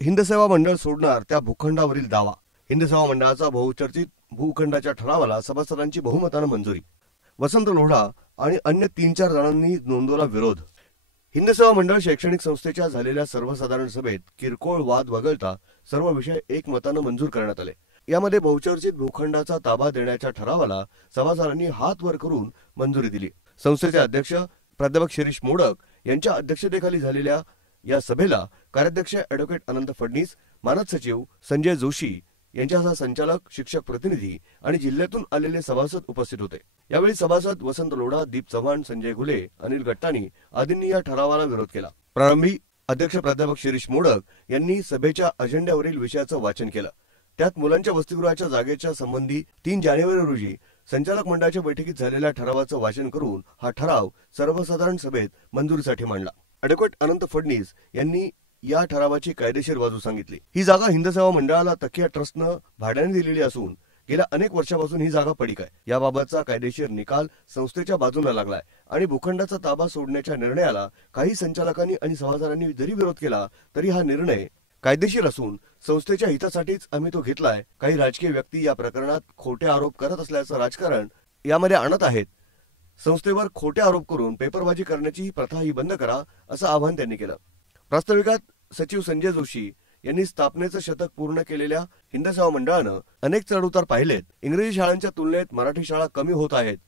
हिंदसेवा मंडळ सोडणार त्या भूखंडावरील दावा. हिंदसेवा मंडळाचा बहुचर्चित भूखंडाच्या ठरावाला सभासदांची बहुमतानं मंजुरी. वसंत लोढा आणि अन्य 3-4 जणांनी नोंदवला विरोध. हिंदसेवा मंडळ शैक्षणिक संस्थेच्या झालेल्या सर्वसाधारण सभेत किरकोळ वाद वगळता सर्व विषय एकमतानं मंजूर करण्यात आले. यामध्ये बहुचर्चित भूखंडाचा ताबा देण्याच्या ठरावाला सभासदांनी हात वर करून मंजुरी दिली. संस्थेचे अध्यक्ष प्राध्यापक शिरीष मोडक यांच्या अध्यक्षतेखाली झालेल्या या सभेला कार्याध्यक्ष ॲडव्होकेट अनंत फडणीस, मानद सचिव संजय जोशी यांच्यासह संचालक, शिक्षक प्रतिनिधी आणि जिल्ह्यातून आलेले सभासद उपस्थित होते. यावेळी सभासद वसंत लोढा, दीप चव्हाण, संजय घुले, अनिल गट्टाणी आदींनी या ठरावाला विरोध केला. प्रारंभी अध्यक्ष प्राध्यापक शिरीष मोडक यांनी सभेच्या अजेंड्यावरील विषयाचं वाचन केलं. त्यात मुलांच्या वसतिगृहाच्या जागेच्या संबंधी 3 जानेवारी रोजी संचालक मंडळाच्या बैठकीत झालेल्या ठरावाचं वाचन करून हा ठराव सर्वसाधारण सभेत मंजुरीसाठी मांडला. ॲडव्होकेट अनंत फडणीस यांनी या ठरावाची कायदेशीर बाजू सांगितली. ही जागा हिंदसेवा मंडळाला तकिया ट्रस्टनं भाड्याने दिलेली असून गेल्या अनेक वर्षापासून ही जागा पडीक आहे. याबाबतचा कायदेशीर निकाल संस्थेच्या बाजूला लागलाय आणि भूखंडाचा ताबा सोडण्याच्या निर्णयाला काही संचालकांनी आणि सभासदांनी जरी विरोध केला तरी हा निर्णय कायदेशीर असून संस्थेच्या हितासाठीच आम्ही तो घेतलाय. काही राजकीय व्यक्ती या प्रकरणात खोटे आरोप करत असल्याचं राजकारण यामध्ये आणत आहेत. संस्थेवर खोटे आरोप करून पेपरबाजी करण्याची ही प्रथा ही बंद करा, असं आवाहन त्यांनी केलं. प्रास्ताविकात सचिव संजय जोशी यांनी स्थापनेचं शतक पूर्ण केलेल्या हिंदसेवा मंडळानं अनेक चढउतार पाहिलेत. इंग्रजी शाळांच्या तुलनेत मराठी शाळा कमी होत आहेत.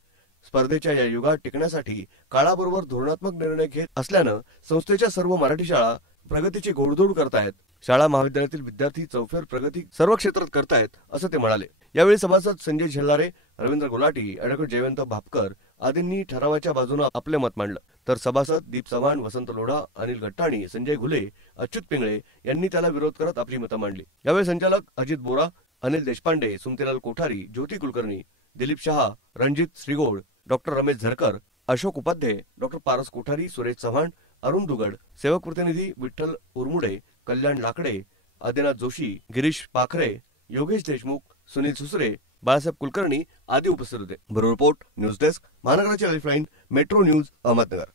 स्पर्धेच्या या युगात टिकण्यासाठी काळाबरोबर धोरणात्मक निर्णय घेत असल्यानं संस्थेच्या सर्व मराठी शाळा प्रगतीची घोडदौड करतायत. शाळा महाविद्यालयातील विद्यार्थी चौफेर प्रगती सर्व क्षेत्रात करतायत, असं ते म्हणाले. यावेळी सभासद संजय झेल्लारे, रवींद्र गुलाटी, ॲडव्होकेट जयवंत भापकर आदींनी ठरावाच्या बाजूने आपले मत मांडलं. तर सभासद दीप चव्हाण, वसंत लोढा, अनिल गट्टाणी, संजय घुले, अच्युत पिंगळे यांनी त्याला विरोध करत आपली मतं मांडली. यावेळी संचालक अजित बोरा, अनिल देशपांडे, सुमतीलाल कोठारी, ज्योती कुलकर्णी, दिलीप शहा, रणजित श्रीगोड, डॉक्टर रमेश झरकर, अशोक उपाध्ये, डॉक्टर पारस कोठारी, सुरेश चव्हाण, अरुण दुगड, सेवक प्रतिनिधी विठ्ठल उरमुडे, कल्याण लाकडे, आदिनाथ जोशी, गिरीश पाखरे, योगेश देशमुख, सुनील सुसरे, बाळासाहेब कुलकर्णी आदी उपस्थित होते. ब्युरो रिपोर्ट, न्यूज डेस्क, महानगराची लाईफलाईन, मेट्रो न्यूज, अहमदनगर.